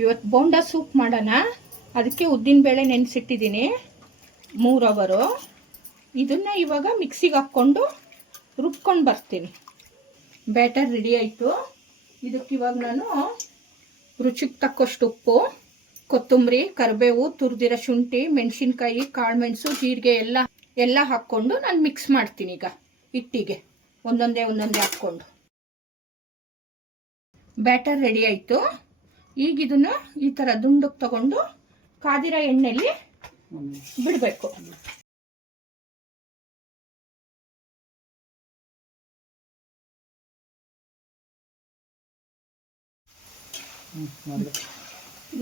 ಇವತ್ತು ಬೋಂಡ ಸೂಪ್ ಮಾಡೋಣ. ಅದಕ್ಕೆ ಉದ್ದಿನ ಬೇಳೆ ನೆನೆಸಿಟ್ಟಿದ್ದೀನಿ 3 ಅವರು. ಇದನ್ನು ಇವಾಗ ಮಿಕ್ಸಿಗೆ ಹಾಕ್ಕೊಂಡು ರುಬ್ಕೊಂಡು ಬರ್ತೀನಿ. ಬ್ಯಾಟರ್ ರೆಡಿ ಆಯಿತು. ಇದಕ್ಕೆ ಇವಾಗ ನಾನು ರುಚಿಗೆ ತಕ್ಕಷ್ಟು ಉಪ್ಪು, ಕೊತ್ತಂಬರಿ, ಕರಿಬೇವು, ತುರಿದಿರೋ ಶುಂಠಿ, ಮೆಣಸಿನ್ಕಾಯಿ, ಕಾಳುಮೆಣಸು, ಜೀರಿಗೆ ಎಲ್ಲ ಹಾಕ್ಕೊಂಡು ನಾನು ಮಿಕ್ಸ್ ಮಾಡ್ತೀನಿ. ಈಗ ಹಿಟ್ಟಿಗೆ ಒಂದೊಂದೇ ಹಾಕ್ಕೊಂಡು ಬ್ಯಾಟರ್ ರೆಡಿ ಆಯಿತು. ಈಗ ಇದನ್ನು ಈ ಥರ ದುಂಡಕ್ಕೆ ತಗೊಂಡು ಕಾದಿರೋ ಎಣ್ಣೆಯಲ್ಲಿ ಬಿಡಬೇಕು.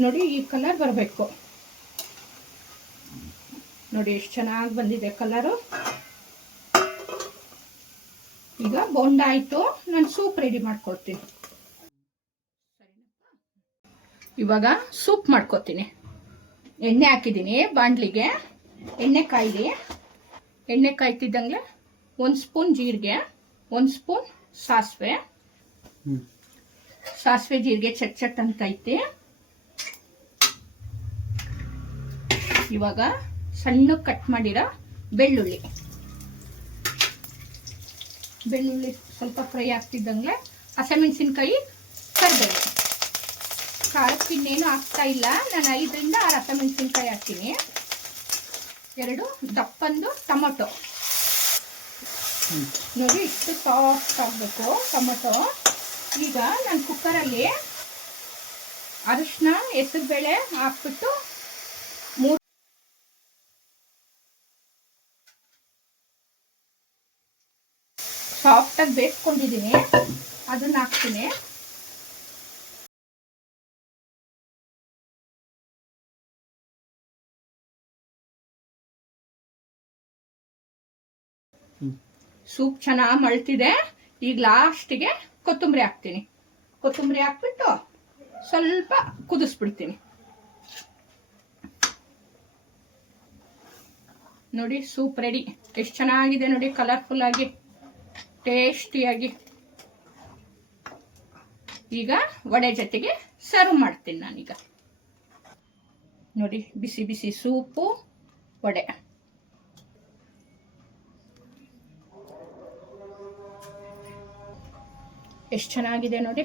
ನೋಡಿ ಈ ಕಲರ್ ಬರಬೇಕು. ನೋಡಿ ಎಷ್ಟು ಚೆನ್ನಾಗಿ ಬಂದಿದೆ ಕಲರು. ಈಗ ಬೋಂಡ ಆಯಿತು. ನಾನು ಸೂಪ್ ರೆಡಿ ಮಾಡ್ಕೊಳ್ತೀನಿ. ಇವಾಗ ಸೂಪ್ ಮಾಡ್ಕೊತೀನಿ. ಎಣ್ಣೆ ಹಾಕಿದ್ದೀನಿ ಬಾಣಲಿಗೆ. ಎಣ್ಣೆ ಕಾಯ್ತಿದ್ದಂಗೆ 1 ಸ್ಪೂನ್ ಜೀರಿಗೆ, 1 ಸ್ಪೂನ್ ಸಾಸಿವೆ ಜೀರಿಗೆ ಚಟ್ ಅಂತ ಐತಿ. ಇವಾಗ ಸಣ್ಣ ಕಟ್ ಮಾಡಿರೋ ಬೆಳ್ಳುಳ್ಳಿ ಸ್ವಲ್ಪ ಫ್ರೈ ಆಗ್ತಿದ್ದಂಗೆ ಹಸಿಮೆಣಸಿನ್ಕಾಯಿ, ಕರಿಬೇವು. ಖಾರಕ್ಕೆ ಇನ್ನೇನು ಹಾಕ್ತಾ ಇಲ್ಲ. ನಾನು 5 ರಿಂದ 6 ಹಸಿಮೆಣಸಿನ್ಕಾಯಿ ಹಾಕ್ತೀನಿ. 2 ದಪ್ಪಂದು ಟೊಮೊಟೊ. ನೋಡಿ ಇಷ್ಟು ಸಾಫ್ಟ್ ಆಗಬೇಕು ಟೊಮೊಟೊ. ಈಗ ನಾನು ಕುಕ್ಕರಲ್ಲಿ ಅರಿಶಿನ, ಹೆಸರುಬೇಳೆ ಹಾಕ್ಬಿಟ್ಟು 3 ಸಾಫ್ಟಾಗಿ ಬೇಯಿಸ್ಕೊಂಡಿದ್ದೀನಿ. ಅದನ್ನು ಹಾಕ್ತೀನಿ. ಸೂಪ್ ಚೆನ್ನಾಗಿ ಮಳ್ತಿದೆ. ಈಗ ಲಾಸ್ಟಿಗೆ ಕೊತ್ತಂಬರಿ ಹಾಕ್ತೀನಿ. ಕೊತ್ತಂಬರಿ ಹಾಕ್ಬಿಟ್ಟು ಸ್ವಲ್ಪ ಕುದಿಸ್ಬಿಡ್ತೀನಿ. ನೋಡಿ ಸೂಪ್ ರೆಡಿ. ಎಷ್ಟು ಚೆನ್ನಾಗಿದೆ ನೋಡಿ, ಕಲರ್ಫುಲ್ ಆಗಿ, ಟೇಸ್ಟಿಯಾಗಿ. ಈಗ ವಡೆ ಜೊತೆಗೆ ಸರ್ವ್ ಮಾಡ್ತೀನಿ ನಾನೀಗ. ನೋಡಿ ಬಿಸಿ ಬಿಸಿ ಸೂಪು, ವಡೆ. ಎಷ್ಟು ಚೆನ್ನಾಗಿದೆ ನೋಡಿ.